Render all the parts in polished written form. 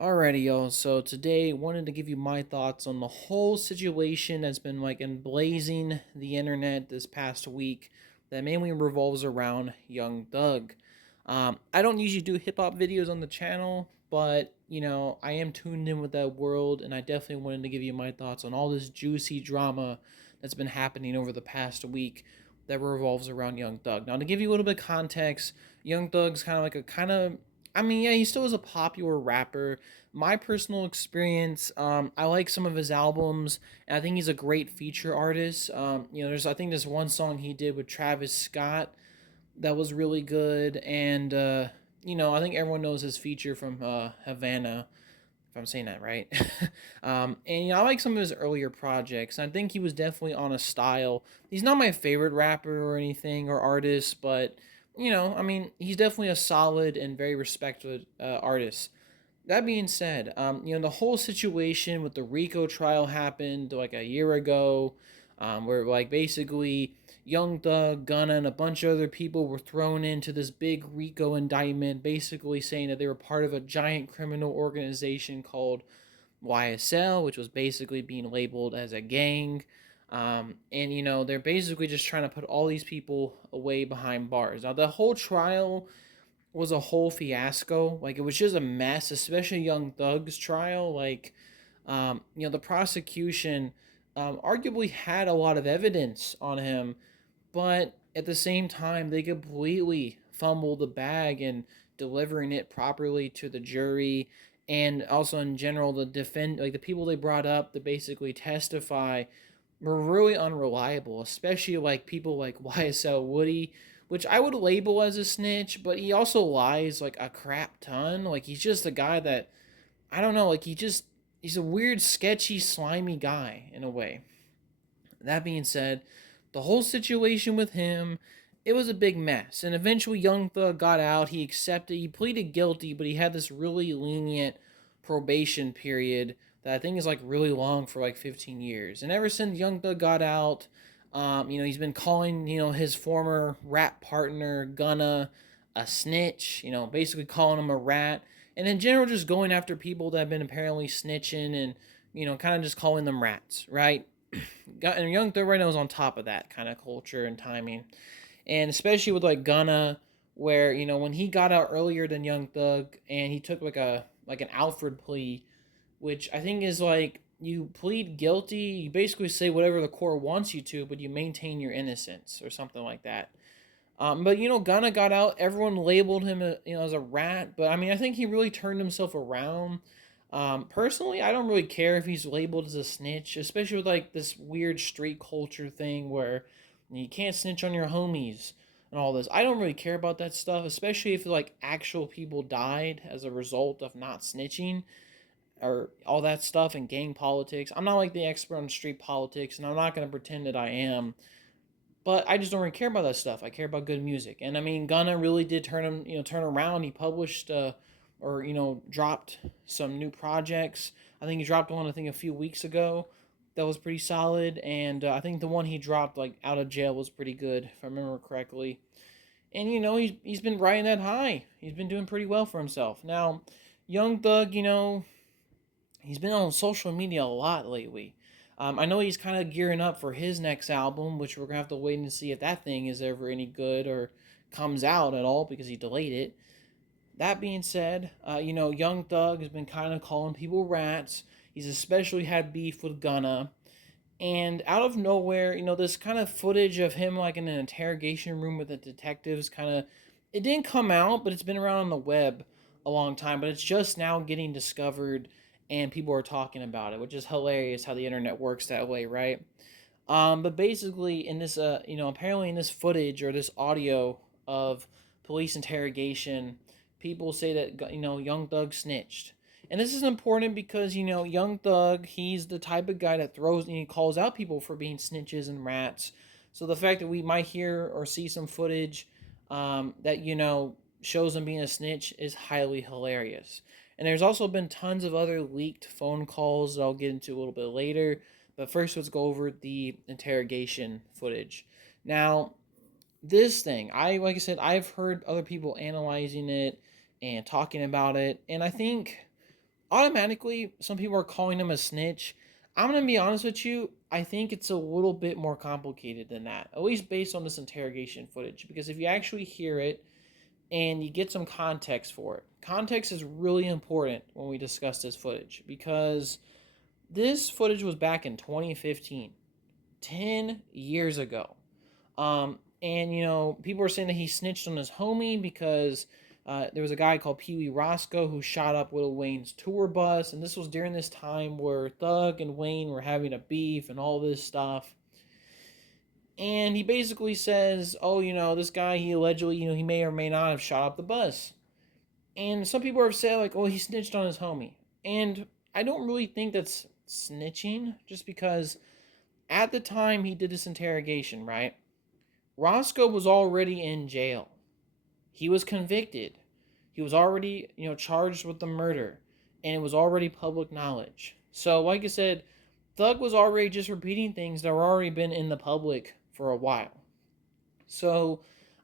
Alrighty, y'all. So today, wanted to give you my thoughts on the whole situation that's been like emblazing the internet this past week. That mainly revolves around Young Thug. I don't usually do hip hop videos on the channel, but I am tuned in with that world, and I definitely wanted to give you my thoughts on all this juicy drama that's been happening over the past week that revolves around Young Thug. Now, to give you a little bit of context, Young Thug's kind of like a kind of I mean, yeah, he still is a popular rapper. My personal experience, I like some of his albums, and I think he's a great feature artist. I think there's one song he did with Travis Scott that was really good, and I think everyone knows his feature from Havana, if I'm saying that right. And I like some of his earlier projects. I think he was definitely on a style. He's not my favorite rapper or anything or artist, but he's definitely a solid and very respected artist. That being said, the whole situation with the Rico trial happened like a year ago, where like basically Young Thug, Gunna, and a bunch of other people were thrown into this big Rico indictment, basically saying that they were part of a giant criminal organization called YSL, which was basically being labeled as a gang. And they're basically just trying to put all these people away behind bars. Now, the whole trial was a whole fiasco. Like, it was just a mess, especially Young Thug's trial. Like, the prosecution arguably had a lot of evidence on him, but at the same time, they completely fumbled the bag in delivering it properly to the jury. And also, in general, the people they brought up to basically testify were really unreliable, especially like people like YSL Woody, which I would label as a snitch, but he also lies like a crap ton. Like, he's just a guy that, I don't know, like he's a weird, sketchy, slimy guy in a way. That being said, the whole situation with him, it was a big mess. And eventually Young Thug got out. He pleaded guilty, but he had this really lenient probation period that I think is like really long for like 15 years. And ever since Young Thug got out, he's been calling, his former rap partner Gunna a snitch, basically calling him a rat. And in general, just going after people that have been apparently snitching and, kind of just calling them rats, right? And Young Thug right now is on top of that kind of culture and timing, and especially with like Gunna, where when he got out earlier than Young Thug, and he took like an Alfred plea, which I think is like you plead guilty, you basically say whatever the court wants you to, but you maintain your innocence or something like that. But Gunna got out. Everyone labeled him, as a rat. But I mean, I think he really turned himself around. Personally, I don't really care if he's labeled as a snitch, especially with like this weird street culture thing where you can't snitch on your homies and all this. I don't really care about that stuff, especially if like actual people died as a result of not snitching or all that stuff and gang politics. I'm not like the expert on street politics, and I'm not gonna pretend that I am. But I just don't really care about that stuff. I care about good music, and I mean, Gunna really did turn around. He published, or dropped some new projects. I think he dropped one, I think, a few weeks ago. That was pretty solid, and I think the one he dropped like out of jail was pretty good, if I remember correctly. And he's been riding that high. He's been doing pretty well for himself. Now, Young Thug, he's been on social media a lot lately. I know he's kind of gearing up for his next album, which we're gonna have to wait and see if that thing is ever any good or comes out at all because he delayed it. That being said, Young Thug has been kind of calling people rats. He's especially had beef with Gunna. And out of nowhere, this kind of footage of him like in an interrogation room with the detectives it didn't come out, but it's been around on the web a long time, but it's just now getting discovered and people are talking about it, which is hilarious how the internet works that way, right? But basically in this apparently in this footage or this audio of police interrogation, people say that Young Thug snitched. And this is important because Young Thug, he's the type of guy that throws and he calls out people for being snitches and rats. So the fact that we might hear or see some footage that shows him being a snitch is highly hilarious. And there's also been tons of other leaked phone calls that I'll get into a little bit later. But first, let's go over the interrogation footage. Now, this thing, like I said, I've heard other people analyzing it and talking about it, and I think automatically, some people are calling him a snitch. I'm gonna be honest with you. I think it's a little bit more complicated than that, at least based on this interrogation footage. Because if you actually hear it and you get some context for it, context is really important when we discuss this footage because this footage was back in 2015, 10 years ago. And people were saying that he snitched on his homie because there was a guy called Pee Wee Roscoe who shot up Lil Wayne's tour bus, and this was during this time where Thug and Wayne were having a beef and all this stuff. And he basically says, "Oh, this guy, he allegedly, he may or may not have shot up the bus." And some people have said like, "Oh, he snitched on his homie," and I don't really think that's snitching, just because at the time he did this interrogation, right? Roscoe was already in jail. He was convicted. He was already, charged with the murder, and it was already public knowledge. So, like I said, Thug was already just repeating things that were already been in the public for a while. So,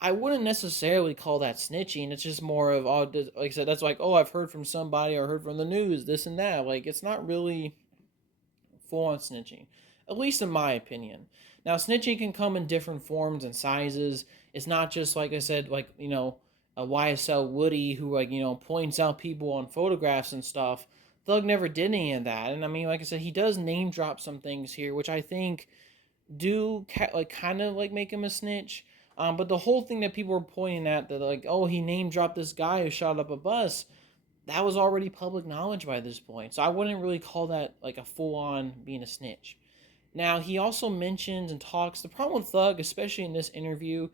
I wouldn't necessarily call that snitching. It's just more of, oh, like I said, that's like, oh, I've heard from somebody or heard from the news, this and that. Like, it's not really full on snitching, at least in my opinion. Now, snitching can come in different forms and sizes. It's not just like I said, like a YSL Woody who points out people on photographs and stuff. Thug never did any of that, and I mean, like I said, he does name drop some things here, which I think do kind of like make him a snitch. But the whole thing that people were pointing at that like, oh, he name dropped this guy who shot up a bus, that was already public knowledge by this point. So I wouldn't really call that like a full on being a snitch. Now, he also mentions and talks, the problem with Thug, especially in this interview,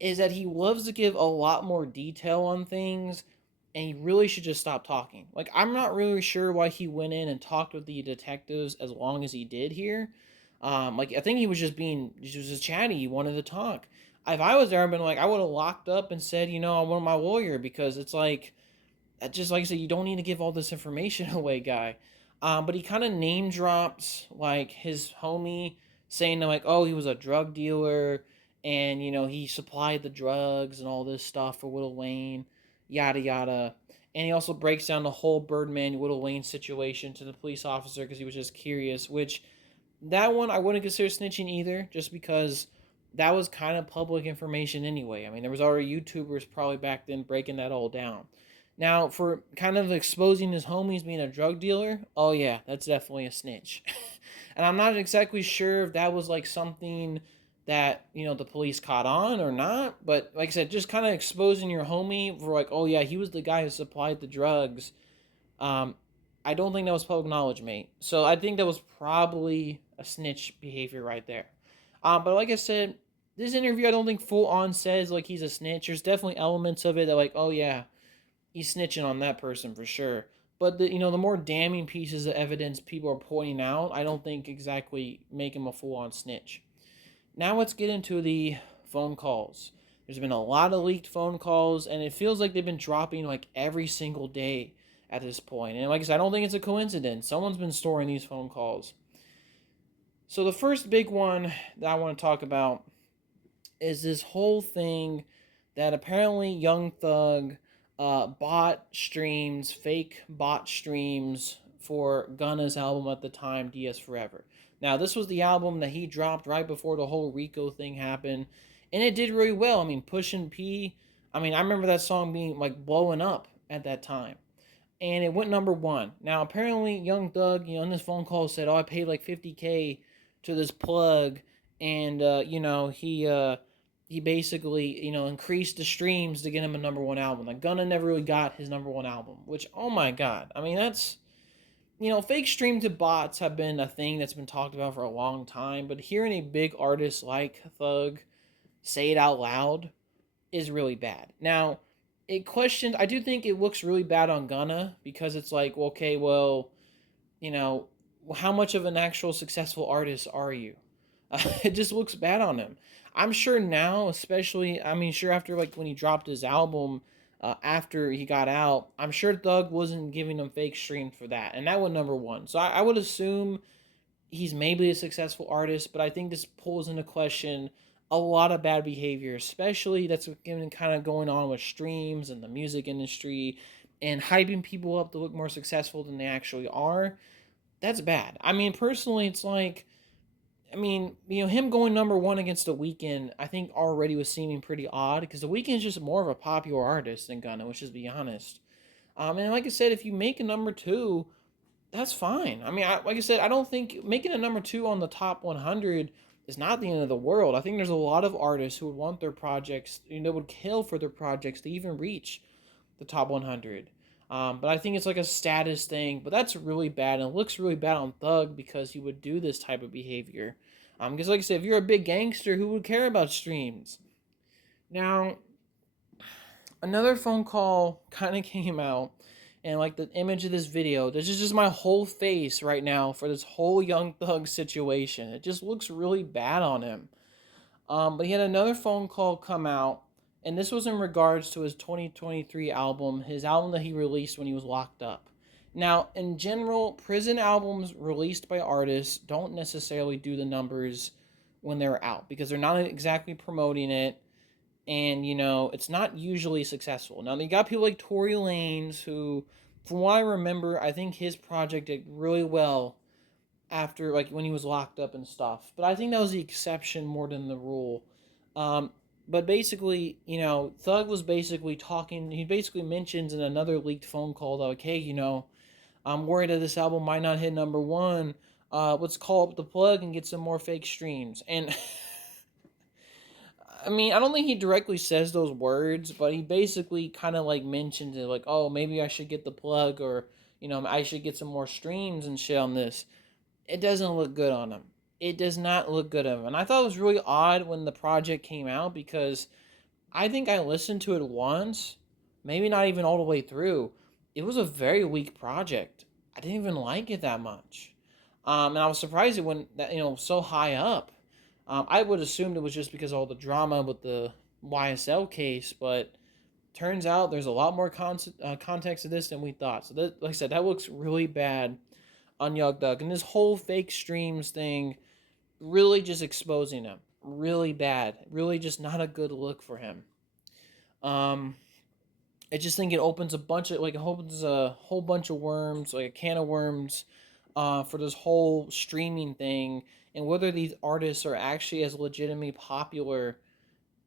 is that he loves to give a lot more detail on things, and he really should just stop talking. Like, I'm not really sure why he went in and talked with the detectives as long as he did here. I think he was just chatty. He wanted to talk. If I was there, I'd been like, I would have locked up and said, I want my lawyer, because it's like, just like I said, you don't need to give all this information away, guy. But he kind of name drops like his homie, saying that like, oh, he was a drug dealer, and he supplied the drugs and all this stuff for Lil Wayne, yada yada. And he also breaks down the whole Birdman Lil Wayne situation to the police officer because he was just curious. Which that one I wouldn't consider snitching either, just because that was kind of public information anyway. I mean, there was already YouTubers probably back then breaking that all down. Now, for kind of exposing his homies being a drug dealer, oh yeah, that's definitely a snitch. And I'm not exactly sure if that was like something that, the police caught on or not, but like I said, just kind of exposing your homie for like, oh yeah, he was the guy who supplied the drugs. Um, I don't think that was public knowledge, mate. So I think that was probably a snitch behavior right there. But like I said, this interview I don't think full on says like he's a snitch. There's definitely elements of it that like, oh yeah, he's snitching on that person for sure. But the more damning pieces of evidence people are pointing out, I don't think exactly make him a full on snitch. Now let's get into the phone calls. There's been a lot of leaked phone calls, and it feels like they've been dropping like every single day at this point. And like I said, I don't think it's a coincidence. Someone's been storing these phone calls. So the first big one that I want to talk about is this whole thing that apparently Young Thug fake bot streams for Gunna's album at the time, DS Forever. Now, this was the album that he dropped right before the whole Rico thing happened, and it did really well. I mean, Pushin' P, I mean, I remember that song being like blowing up at that time, and it went number one. Now, apparently, Young Thug, in this phone call said, "Oh, I paid like 50K to this plug," and he basically, increased the streams to get him a number one album. Like, Gunna never really got his number one album, which, oh my god. I mean, that's, fake stream to bots have been a thing that's been talked about for a long time, but hearing a big artist like Thug say it out loud is really bad. Now, I do think it looks really bad on Gunna because it's like, well, okay, well, you know, how much of an actual successful artist are you? It just looks bad on him. I'm sure now, especially, I mean, sure after like when he dropped his album, after he got out, I'm sure Thug wasn't giving him fake streams for that, and that went number one. So I would assume he's maybe a successful artist, but I think this pulls into question a lot of bad behavior, especially that's kind of going on with streams and the music industry. and hyping people up to look more successful than they actually are, that's bad. I mean, personally, it's like, I mean, him going number one against The Weeknd, I think already was seeming pretty odd because The Weeknd is just more of a popular artist than Gunna, which is, be honest. And like I said, if you make a number two, that's fine. I mean, like I said, I don't think making a number two on the top 100 is not the end of the world. I think there's a lot of artists who would want their projects, would kill for their projects to even reach the top 100. But I think it's like a status thing. But that's really bad, and it looks really bad on Thug because he would do this type of behavior. Because like I said, if you're a big gangster, who would care about streams? Now, another phone call kind of came out, and like the image of this video, this is just my whole face right now for this whole Young Thug situation. It just looks really bad on him. But he had another phone call come out, and this was in regards to his 2023 album, his album that he released when he was locked up. Now, in general, prison albums released by artists don't necessarily do the numbers when they're out because they're not exactly promoting it, and it's not usually successful. Now, you got people like Tory Lanez who, from what I remember, I think his project did really well after, like, when he was locked up and stuff. But I think that was the exception more than the rule. Um, but basically, Thug was basically talking. He basically mentions in another leaked phone call that, like, hey, I'm worried that this album might not hit number one. Let's call up the plug and get some more fake streams. And I mean, I don't think he directly says those words, but he basically kind of like mentions it, like, oh, maybe I should get the plug, or I should get some more streams and shit on this. It doesn't look good on him. It does not look good on him. And I thought it was really odd when the project came out because I think I listened to it once, maybe not even all the way through. It was a very weak project. I didn't even like it that much. And I was surprised it went that so high up. I would assume it was just because of all the drama with the YSL case, but turns out there's a lot more context to this than we thought. So that, like I said, that looks really bad on Young Thug, and this whole fake streams thing really just exposing him really bad, really just not a good look for him. Um, I just think it opens a bunch of, like, it opens a whole bunch of worms, like a can of worms, for this whole streaming thing, and whether these artists are actually as legitimately popular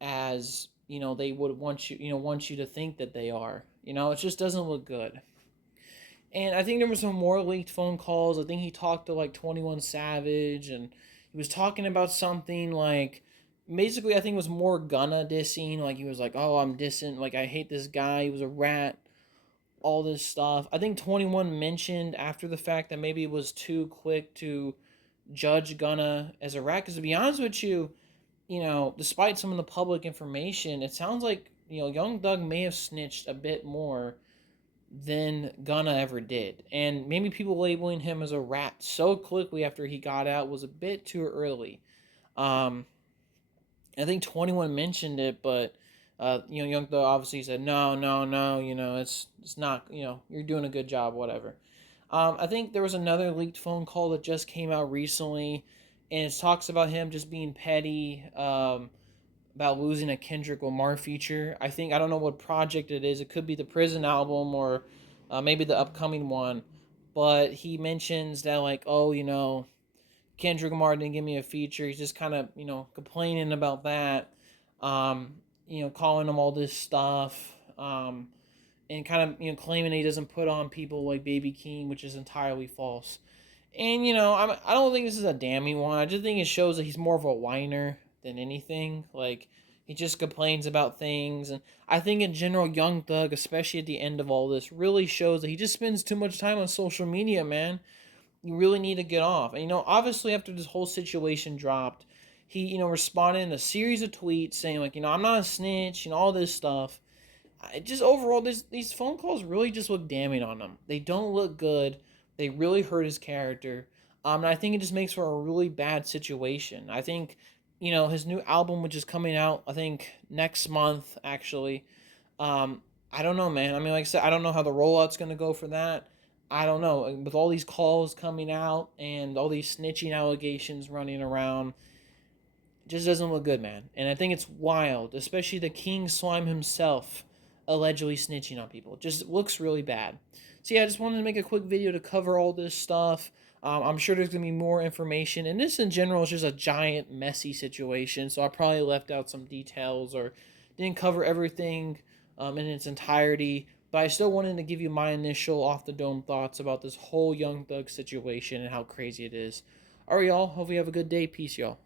as they would want you to think that they are. It just doesn't look good. And I think there were some more leaked phone calls. I think he talked to like 21 Savage, and he was talking about something like, basically, I think it was more Gunna dissing. Like, he was like, oh, I'm dissing, like, I hate this guy, he was a rat, all this stuff. I think 21 mentioned after the fact that maybe it was too quick to judge Gunna as a rat. Because to be honest with you, despite some of the public information, it sounds like, Young Thug may have snitched a bit more than Gunna ever did. And maybe people labeling him as a rat so quickly after he got out was a bit too early. Um, I think 21 mentioned it, but Young Thug obviously said no, no, no. It's not. You're doing a good job, whatever. I think there was another leaked phone call that just came out recently, and it talks about him just being petty. About losing a Kendrick Lamar feature. I don't know what project it is. It could be the Prison album, or maybe the upcoming one. But he mentions that, like, oh, Kendrick Lamar didn't give me a feature. He's just kind of complaining about that. Calling him all this stuff. And kind of claiming he doesn't put on people like Baby Keem, which is entirely false. And I don't think this is a damning one. I just think it shows that he's more of a whiner than anything. Like, he just complains about things, and I think in general, Young Thug, especially at the end of all this, really shows that he just spends too much time on social media, man. You really need to get off. And obviously after this whole situation dropped, he responded in a series of tweets saying, like, I'm not a snitch, all this stuff. Just overall, these phone calls really just look damning on him. They don't look good. They really hurt his character. And I think it just makes for a really bad situation. I think, his new album, which is coming out, I think, next month, actually. I don't know, man. I mean, like I said, I don't know how the rollout's going to go for that. I don't know. With all these calls coming out and all these snitching allegations running around, it just doesn't look good, man. And I think it's wild, especially the King Slime himself, allegedly snitching on people. It just looks really bad. So yeah, I just wanted to make a quick video to cover all this stuff. I'm sure there's going to be more information. And this in general is just a giant, messy situation. So I probably left out some details or didn't cover everything in its entirety. But I still wanted to give you my initial off-the-dome thoughts about this whole Young Thug situation and how crazy it is. Alright, y'all. Hope you have a good day. Peace, y'all.